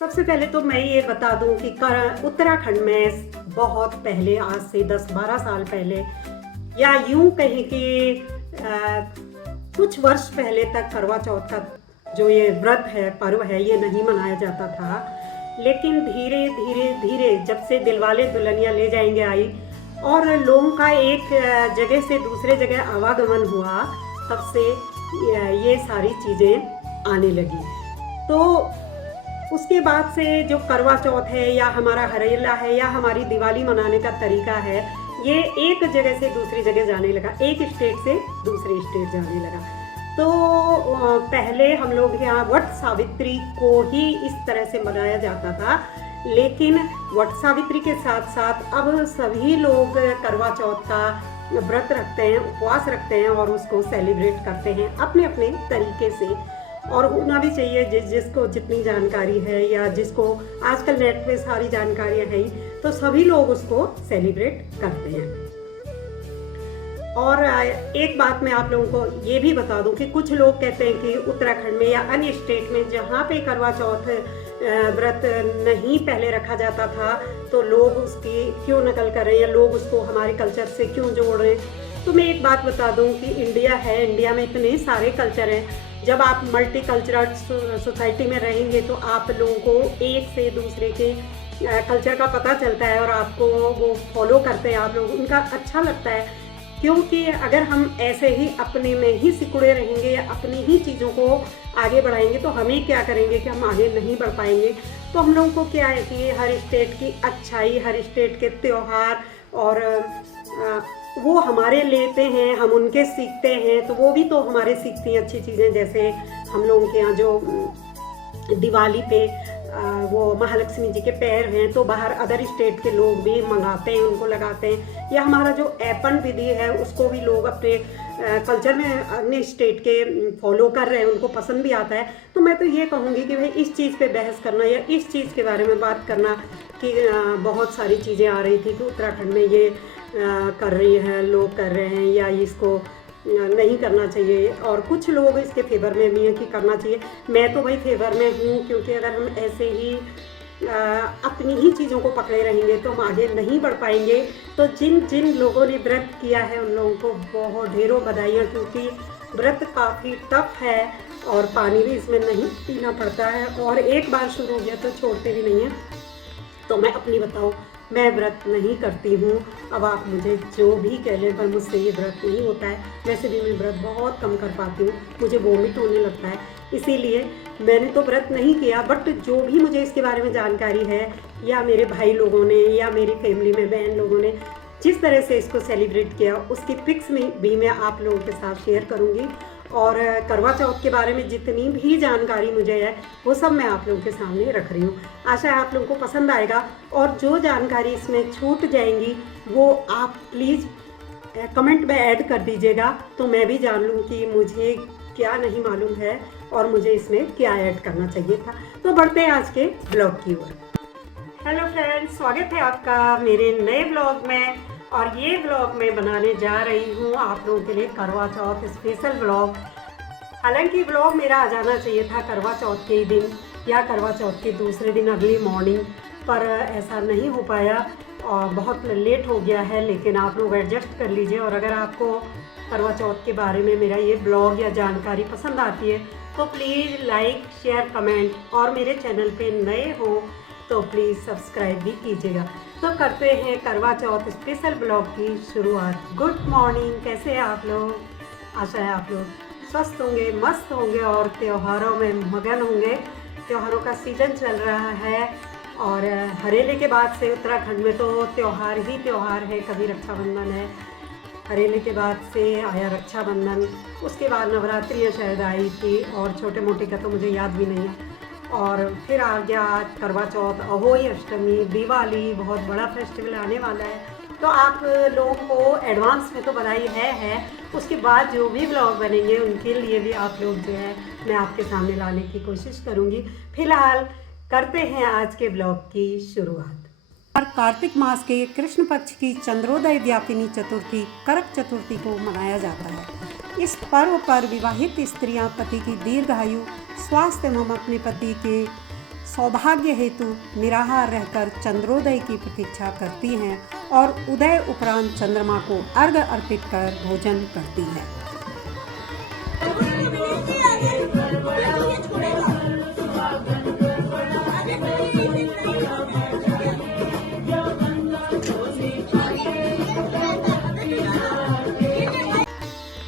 सबसे पहले तो मैं ये बता दूं कि उत्तराखंड में बहुत पहले, आज से 10-12 साल पहले, या यूं कहें कि कुछ वर्ष पहले तक करवा चौथ का जो ये व्रत है, पर्व है, ये नहीं मनाया जाता था। लेकिन धीरे धीरे धीरे जब से दिलवाले दुल्हनिया ले जाएंगे आई और लोगों का एक जगह से दूसरे जगह आवागमन हुआ, तब से ये सारी चीज़ें आने लगी। तो उसके बाद से जो करवा चौथ है या हमारा हरेला है या हमारी दिवाली मनाने का तरीका है, ये एक जगह से दूसरी जगह जाने लगा, एक स्टेट से दूसरे स्टेट जाने लगा। तो पहले हम लोग यहाँ वट सावित्री को ही इस तरह से मनाया जाता था, लेकिन वट सावित्री के साथ साथ अब सभी लोग करवा चौथ का व्रत रखते हैं, उपवास रखते हैं और उसको सेलिब्रेट करते हैं अपने अपने तरीके से। और होना भी चाहिए, जिसको जितनी जानकारी है या जिसको आजकल नेट पे सारी जानकारियाँ हैं, तो सभी लोग उसको सेलिब्रेट करते हैं। और एक बात मैं आप लोगों को ये भी बता दूं कि कुछ लोग कहते हैं कि उत्तराखंड में या अन्य स्टेट में जहाँ पे करवा चौथ व्रत नहीं पहले रखा जाता था, तो लोग उसकी क्यों नकल कर रहे हैं या लोग उसको हमारे कल्चर से क्यों जोड़ रहे हैं। तो मैं एक बात बता दूं कि इंडिया है, इंडिया में इतने सारे कल्चर हैं। जब आप मल्टी कल्चरल सोसाइटी में रहेंगे तो आप लोगों को एक से दूसरे के कल्चर का पता चलता है और आपको वो फॉलो करते हैं, आप लोग उनका अच्छा लगता है। क्योंकि अगर हम ऐसे ही अपने में ही सिकुड़े रहेंगे या अपनी ही चीज़ों को आगे बढ़ाएंगे तो हमें क्या करेंगे कि हम आगे नहीं बढ़ पाएंगे। तो हम लोगों को क्या है कि हर स्टेट की अच्छाई, हर स्टेट के त्यौहार और वो हमारे लेते हैं, हम उनके सीखते हैं, तो वो भी तो हमारे सीखती हैं अच्छी चीज़ें। जैसे हम लोगों के यहाँ जो दिवाली पे वो महालक्ष्मी जी के पैर हैं, तो बाहर अदर स्टेट के लोग भी मंगाते हैं, उनको लगाते हैं। या हमारा जो ऐपन विधि है उसको भी लोग अपने कल्चर में अन्य स्टेट के फॉलो कर रहे हैं, उनको पसंद भी आता है। तो मैं तो ये कहूँगी कि भाई इस चीज़ पे बहस करना या इस चीज़ के बारे में बात करना कि बहुत सारी चीज़ें आ रही थी कि उत्तराखंड में ये कर रही हैं, लोग कर रहे हैं या इसको नहीं करना चाहिए, और कुछ लोग इसके फेवर में भी हैं कि करना चाहिए। मैं तो भाई फेवर में हूँ, क्योंकि अगर हम ऐसे ही अपनी ही चीज़ों को पकड़े रहेंगे तो हम आगे नहीं बढ़ पाएंगे। तो जिन जिन लोगों ने व्रत किया है उन लोगों को बहुत ढेरों बधाइयाँ, क्योंकि व्रत काफ़ी टफ है और पानी भी इसमें नहीं पीना पड़ता है, और एक बार शुरू हो गया तो छोड़ते भी नहीं हैं। तो मैं अपनी बताऊँ, मैं व्रत नहीं करती हूँ। अब आप मुझे जो भी कह लें, पर मुझसे ये व्रत नहीं होता है। वैसे भी मैं व्रत बहुत कम कर पाती हूँ, मुझे वोमिट होने लगता है, इसीलिए मैंने तो व्रत नहीं किया। बट जो भी मुझे इसके बारे में जानकारी है, या मेरे भाई लोगों ने या मेरी फैमिली में बहन लोगों ने जिस तरह से इसको सेलिब्रेट किया, उसकी पिक्स में भी मैं आप लोगों के साथ शेयर करूँगी। और करवा चौथ के बारे में जितनी भी जानकारी मुझे है वो सब मैं आप लोगों के सामने रख रही हूँ। आशा है आप लोगों को पसंद आएगा, और जो जानकारी इसमें छूट जाएंगी वो आप प्लीज़ कमेंट में ऐड कर दीजिएगा, तो मैं भी जान लूँ कि मुझे क्या नहीं मालूम है और मुझे इसमें क्या ऐड करना चाहिए था। तो बढ़ते हैं आज के ब्लॉग की ओर। हेलो फ्रेंड्स, स्वागत है आपका मेरे नए ब्लॉग में। और ये ब्लॉग मैं बनाने जा रही हूँ आप लोगों के लिए करवा चौथ स्पेशल ब्लॉग। हालांकि ब्लॉग मेरा आ जाना चाहिए था करवा चौथ के ही दिन या करवा चौथ के दूसरे दिन अर्ली मॉर्निंग, पर ऐसा नहीं हो पाया और बहुत लेट हो गया है। लेकिन आप लोग एडजस्ट कर लीजिए, और अगर आपको करवा चौथ के बारे में मेरा ये ब्लॉग या जानकारी पसंद आती है तो प्लीज़ लाइक, शेयर, कमेंट, और मेरे चैनल पे नए हो तो प्लीज़ सब्सक्राइब भी कीजिएगा। तो करते हैं करवा चौथ स्पेशल ब्लॉग की शुरुआत। गुड मॉर्निंग, कैसे हैं आप लोग? आशा है आप लोग स्वस्थ होंगे, मस्त होंगे और त्योहारों में मगन होंगे। त्योहारों का सीज़न चल रहा है, और हरेले के बाद से उत्तराखंड में तो त्यौहार ही त्यौहार है। कभी रक्षाबंधन है, हरेले के बाद से आया रक्षाबंधन, उसके बाद नवरात्रियाँ शायद आई थी, और छोटे मोटे का तो मुझे याद भी नहीं है। और फिर आ गया करवा चौथ, अहोई अष्टमी, दिवाली, बहुत बड़ा फेस्टिवल आने वाला है। तो आप लोगों को एडवांस में तो बधाई है। उसके बाद जो भी ब्लॉग बनेंगे उनके लिए भी आप लोग जो है मैं आपके सामने लाने की कोशिश करूँगी। फिलहाल करते हैं आज के ब्लॉग की शुरुआत। और कार्तिक मास के कृष्ण पक्ष की चंद्रोदय व्यापिनी चतुर्थी, करक चतुर्थी को मनाया जाता है। इस पर्व पर विवाहित स्त्रियां पति की दीर्घायु, स्वास्थ्य एवं अपने पति के सौभाग्य हेतु निराहार रहकर चंद्रोदय की प्रतीक्षा करती हैं और उदय उपरांत चंद्रमा को अर्घ्य अर्पित कर भोजन करती हैं।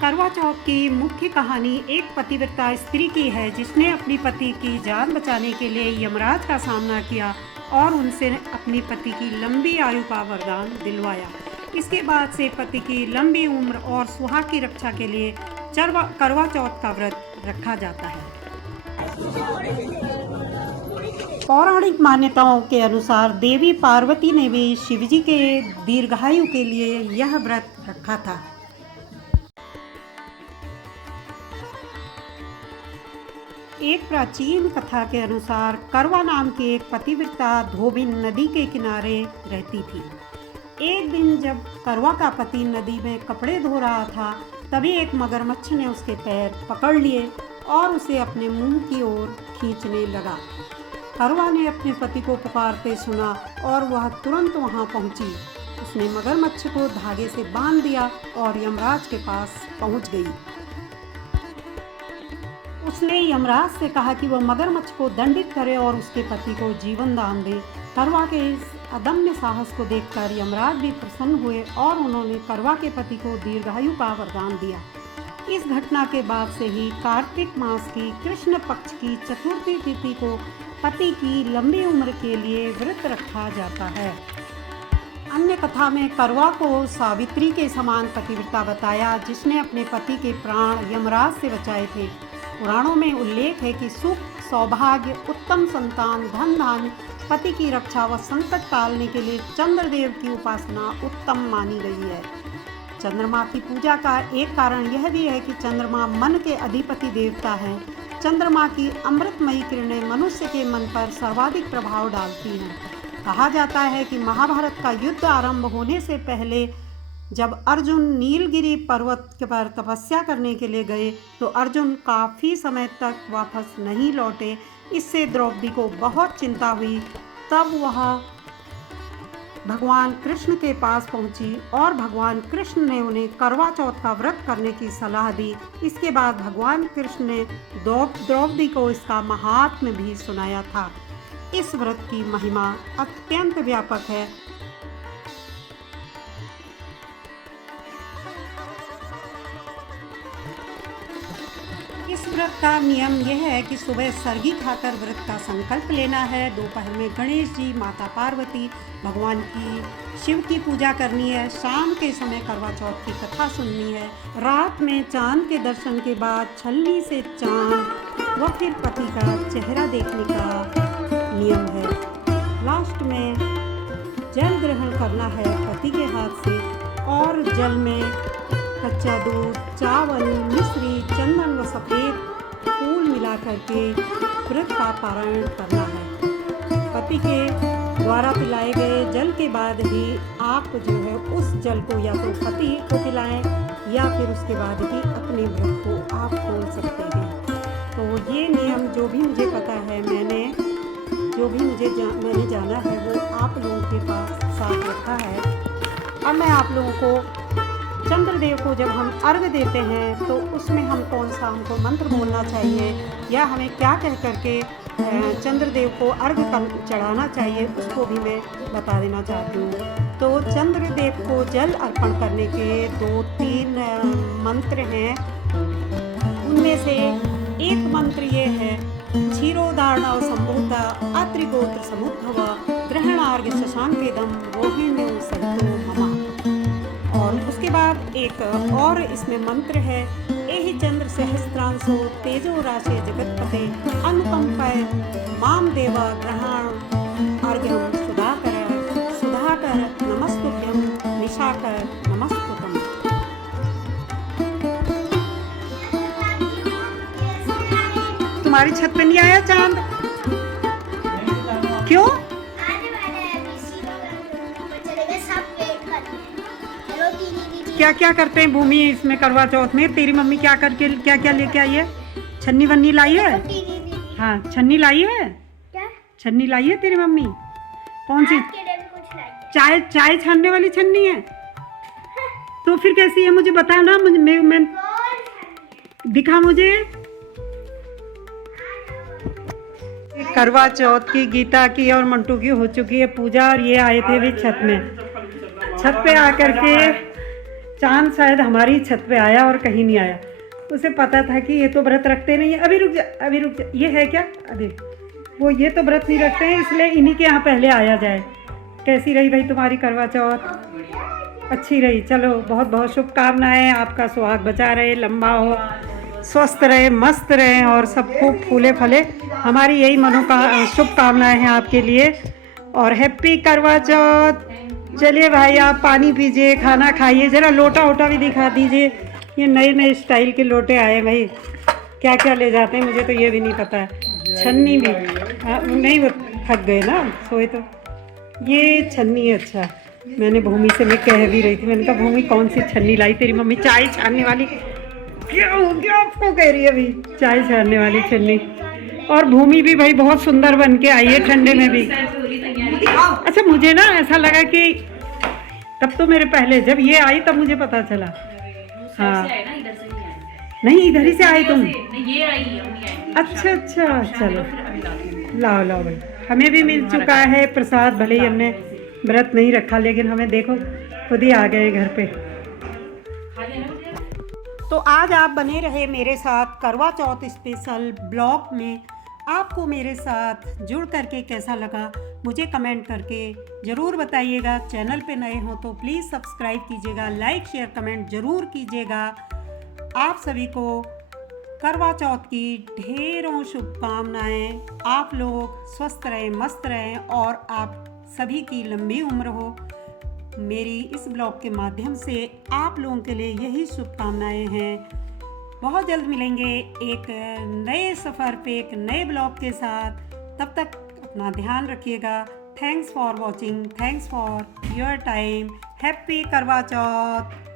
करवा चौथ की मुख्य कहानी एक पतिव्रता स्त्री की है जिसने अपनी पति की जान बचाने के लिए यमराज का सामना किया और उनसे अपनी पति की लंबी आयु का वरदान दिलवाया। इसके बाद से पति की लंबी उम्र और सुहाग की रक्षा के लिए करवा चौथ का व्रत रखा जाता है। पौराणिक मान्यताओं के अनुसार देवी पार्वती ने भी शिवजी के दीर्घायु के लिए यह व्रत रखा था। एक प्राचीन कथा के अनुसार करवा नाम की एक पतिव्रता धोबिन नदी के किनारे रहती थी। एक दिन जब करवा का पति नदी में कपड़े धो रहा था, तभी एक मगरमच्छ ने उसके पैर पकड़ लिए और उसे अपने मुंह की ओर खींचने लगा। करवा ने अपने पति को पुकारते सुना और वह तुरंत वहां पहुंची। उसने मगरमच्छ को धागे से बांध दिया और यमराज के पास पहुंच गई। उसने यमराज से कहा कि वह मगरमच्छ को दंडित करे और उसके पति को जीवन दान दे। करवा के इस अदम्य साहस को देखकर यमराज भी प्रसन्न हुए और उन्होंने करवा के पति को दीर्घायु का वरदान दिया। इस घटना के बाद से ही कार्तिक मास की कृष्ण पक्ष की चतुर्थी तिथि को पति की लंबी उम्र के लिए व्रत रखा जाता है। अन्य कथा में करवा को सावित्री के समान पतिव्रता बताया जिसने अपने पति के प्राण यमराज से बचाए थे। पुराणों में उल्लेख है कि सुख, सौभाग्य, उत्तम संतान, धन धान्य, पति की रक्षा व संकट टालने के लिए चंद्रदेव की उपासना उत्तम मानी गई है। चंद्रमा की पूजा का एक कारण यह भी है कि चंद्रमा मन के अधिपति देवता हैं। चंद्रमा की अमृतमयी किरणें मनुष्य के मन पर सर्वाधिक प्रभाव डालती हैं। कहा जाता है कि महाभारत का युद्ध आरंभ होने से पहले जब अर्जुन नीलगिरी पर्वत के पर तपस्या करने के लिए गए तो अर्जुन काफ़ी समय तक वापस नहीं लौटे। इससे द्रौपदी को बहुत चिंता हुई। तब वह भगवान कृष्ण के पास पहुंची और भगवान कृष्ण ने उन्हें करवा चौथ का व्रत करने की सलाह दी। इसके बाद भगवान कृष्ण ने द्रौपदी को इसका महात्म्य भी सुनाया था। इस व्रत की महिमा अत्यंत व्यापक है। इस व्रत का नियम यह है कि सुबह सरगी खाकर व्रत का संकल्प लेना है, दोपहर में गणेश जी, माता पार्वती, भगवान की शिव की पूजा करनी है, शाम के समय करवा चौथ की कथा सुननी है, रात में चांद के दर्शन के बाद छलनी से चांद व फिर पति का चेहरा देखने का नियम है। लास्ट में जल ग्रहण करना है पति के हाथ से और जल में कच्चा दूध, चावल, मिश्री, चंदन व सफ़ेद फूल मिला करके व्रत का पारायण करना है। पति के द्वारा पिलाए गए जल के बाद ही आप जो है उस जल को या तो पति को पिलाएं या फिर उसके बाद ही अपने व्रत को आप खोल सकते हैं। तो ये नियम जो भी मुझे पता है, मैंने जाना है वो आप लोगों के पास साथ रखा है। अब मैं आप लोगों को चंद्रदेव को जब हम अर्घ्य देते हैं तो उसमें हम कौन सा हमको मंत्र बोलना चाहिए या हमें क्या कह करके चंद्रदेव को अर्घ्य चढ़ाना चाहिए, उसको भी मैं बता देना चाहती हूँ। तो चंद्रदेव को जल अर्पण करने के 2-3 मंत्र हैं। उनमें से एक मंत्र ये है, क्षीरोदार्णव संभूता अत्रिगोत्र समुद्भव ग्रहणार्घ्य शशांकेदम रोहिण्यो सहितो मम। और उसके बाद एक और इसमें मंत्र है, एहि चंद्र सहस्त्रांशो तेजो राशे जगतपते अनुकंपय माम देवा ग्रहण अर्घ्यम सुधाकर नमस्तुभ्यम निशाकर नमस्तुतम। तुम्हारी छत पे नहीं आया चांद? क्यों? क्या क्या करते हैं भूमि इसमें करवा चौथ में? तेरी मम्मी क्या करके क्या क्या लेके आई है? छन्नी वन्नी लाई है? हाँ, छन्नी लाई है। छन्नी लाई है तेरी मम्मी? कौन सी? आपके लिए भी कुछ लाइए। चाय छानने वाली छन्नी है? तो फिर कैसी है मुझे बता ना, मुझे मैं दिखा मुझे। करवा चौथ की गीता की और मंटू की हो चुकी है पूजा और ये आए थे अभी छत में। छत पे आकर के चांद शायद हमारी छत पे आया और कहीं नहीं आया। उसे पता था कि ये तो व्रत रखते नहीं है। अभी रुक जा, ये है क्या? अभी वो ये तो व्रत नहीं रखते हैं, इसलिए इन्हीं के यहाँ पहले आया जाए। कैसी रही भाई तुम्हारी करवा चौथ? अच्छी रही। चलो बहुत बहुत शुभकामनाएं, आपका सुहाग बचा रहे, लंबा हो, स्वस्थ रहे, मस्त रहे और सब खूब फूले फले। हमारी यही शुभकामनाएं हैं आपके लिए। और हैप्पी करवा चौथ। चलिए भाई आप पानी पीजिए, खाना खाइए, ज़रा लोटा वोटा भी दिखा दीजिए। ये नए नए स्टाइल के लोटे आए भाई, क्या क्या ले जाते हैं मुझे तो ये भी नहीं पता है। छन्नी भी नहीं, वो थक गए ना सोए तो। ये छन्नी है। अच्छा, मैंने भूमि से मैं कह भी रही थी, मैंने कहा भूमि कौन सी छन्नी लाई तेरी मम्मी? चाय छानने वाली? क्या आपको कह रही है अभी? चाय छानने वाली छन्नी। और भूमि भी भाई बहुत सुंदर बन के आई है ठंडे में भी। अच्छा मुझे ना ऐसा लगा कि तब तो मेरे पहले जब ये आई तब मुझे पता चला। हाँ नहीं, इधर ही से आई तुम? ये आई। अच्छा अच्छा, चलो लाओ भाई, हमें भी मिल चुका है प्रसाद। भले ही हमने व्रत नहीं रखा लेकिन हमें देखो खुद ही आ गए घर पे। तो आज आप बने रहे मेरे साथ करवा चौथ स्पेशल ब्लॉग में। आपको मेरे साथ जुड़ करके कैसा लगा मुझे कमेंट करके ज़रूर बताइएगा। चैनल पे नए हो तो प्लीज़ सब्सक्राइब कीजिएगा, लाइक शेयर कमेंट ज़रूर कीजिएगा। आप सभी को करवा चौथ की ढेरों शुभकामनाएं। आप लोग स्वस्थ रहें, मस्त रहें और आप सभी की लंबी उम्र हो। मेरी इस ब्लॉग के माध्यम से आप लोगों के लिए यही शुभकामनाएं हैं। बहुत जल्द मिलेंगे एक नए सफ़र पे, एक नए ब्लॉग के साथ। तब तक अपना ध्यान रखिएगा। Thanks for watching, thanks for your time. Happy करवा चौथ।